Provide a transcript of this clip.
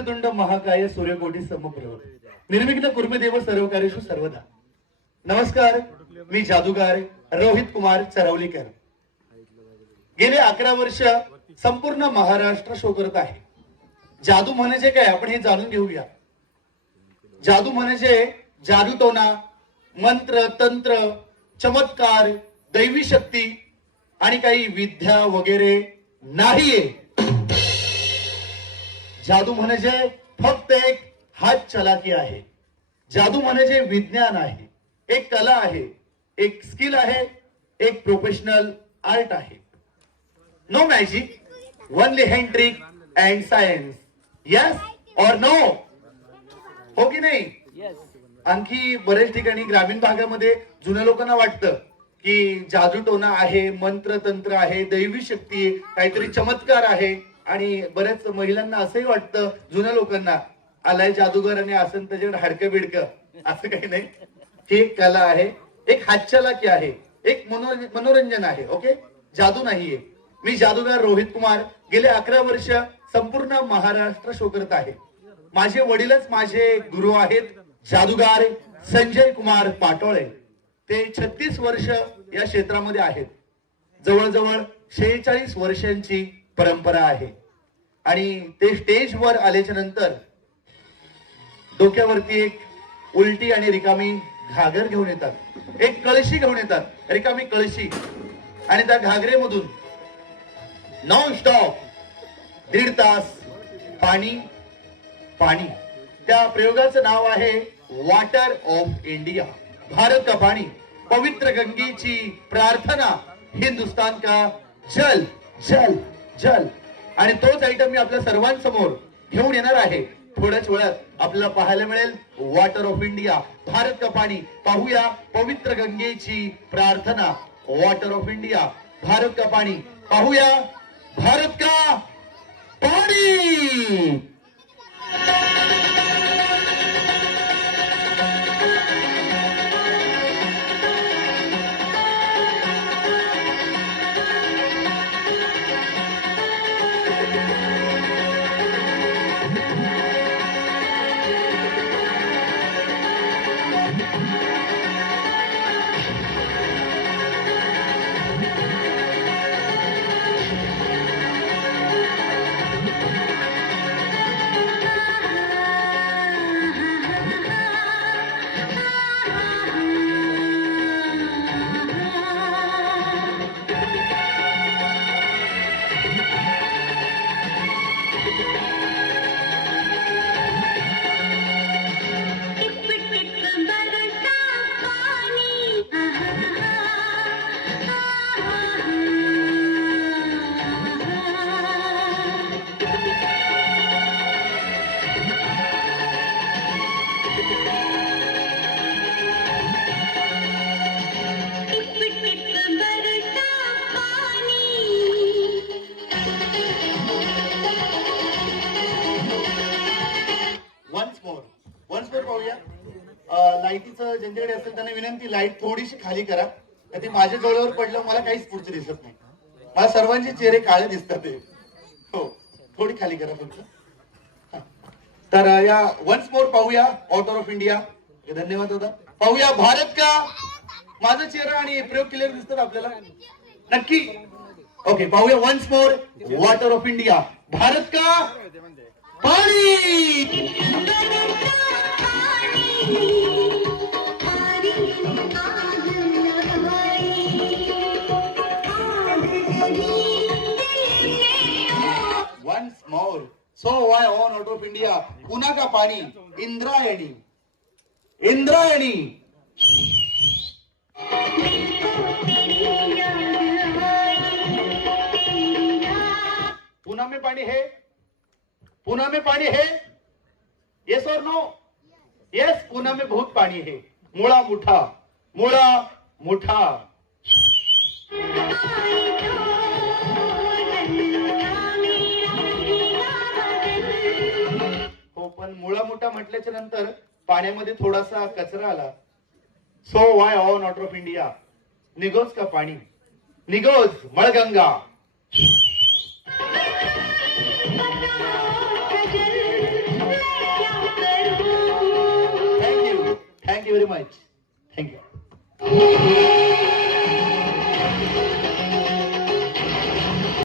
वक्रतुंड महाकाय सूर्यकोटी समप्रभ निर्विघ्न कुर्मदेव सर्व कार्येषु सर्वदा. नमस्कार, मी जादूगार रोहित कुमार चरवलीकर. गेले 11 वर्ष संपूर्ण महाराष्ट्र शो करत आहे. जादू म्हणजे काय आपण हे जाणून घेऊया. जादू म्हणजे जादूटोना, मंत्र, तंत्र, चमत्कार, दैवी शक्ती आणि काही विद्या वगैरे नाहीये. जादू म्हणजे फक्त एक हात चलाकी आहे. जादू म्हणजे विज्ञान आहे, एक कला आहे, एक स्किल आहे, एक प्रोफेशनल आर्ट आहे. No magic, only hand trick and science. Yes or no? हो की नाही? आणखी बरेच ठिकाणी ग्रामीण भागामध्ये जुन्या लोकांना वाटतं की जादूटोना आहे, मंत्र तंत्र आहे, दैवी शक्ती आहे, काहीतरी चमत्कार आहे. आणि बऱ्याच महिलांना असंही वाटतं जुन्या लोकांना, आलाय जादूगर आणि असं त्याच्याकडे हाडकं बिडकं. असं काही नाही. ही एक कला आहे, एक हातचलाकी आहे, एक मनोरंजन आहे. ओके, जादू नाहीये. मी जादूगार रोहित कुमार गेले 11 वर्ष संपूर्ण महाराष्ट्र शो करत आहे. माझे वडीलच माझे गुरु आहेत, जादूगार संजय कुमार पाटोळे. ते 36 वर्ष या क्षेत्रामध्ये आहेत. जवळजवळ 46 वर्षांची परंपरा आहे. आणि ते स्टेजवर आल्याच्या नंतर डोक्यावरती एक उलटी आणि रिकामी घागर घेऊन येतात, एक कळशी घेऊन येतात, रिकामी कळशी. आणि त्या घागरेमधून नॉन स्टॉप 1.5 तास पाणी पाणी. त्या प्रयोगाचं नाव आहे वॉटर ऑफ इंडिया. भारत का पाणी, पवित्र गंगेची प्रार्थना, हिंदुस्तान का जल जल जल. आणि तोच आयटम मी आपल्या सर्वांसमोर घेऊन येणार आहे. थोड्याच वेळात आपल्याला पाहायला मिळेल वॉटर ऑफ इंडिया, भारत का पाणी. पाहूया पवित्र गंगेची प्रार्थना, वॉटर ऑफ इंडिया, भारत का पाणी. पाहूया भारत का पाणी. लाईटीचं ज्यांच्याकडे असेल त्यांना विनंती, लाईट थोडीशी खाली करा. ती माझ्या डोळ्यावर पडलं, मला काहीच पुढचं दिसत नाही. मला सर्वांचे चेहरे काळे दिसतात. हो, थोडी खाली करा फक्त. तर या वन्स मोर पाहूया वॉटर ऑफ इंडिया. धन्यवाद दादा. पाहूया भारत का. माझा चेहरा आणि प्रयोग क्लिअर दिसतात आपल्याला नक्की? ओके, पाहूया once more water of India, Bharat का पाणी. Once more. So why on out of India, पुन्हा का पाणी. इंद्रायणी इंद्रायणी. पुणे में पानी है, पुणे में पानी है. Yes or no? Yes, Pune में बहुत पानी है. मुळा मुठा, मुळा मुठा. हो, पण मुळा मुठा म्हटल्याच्या नंतर पाण्यामध्ये थोडासा कचरा आला. So why on water of India, Nighoj का पाणी, Nighoj Malganga. Thank you very much. Thank you.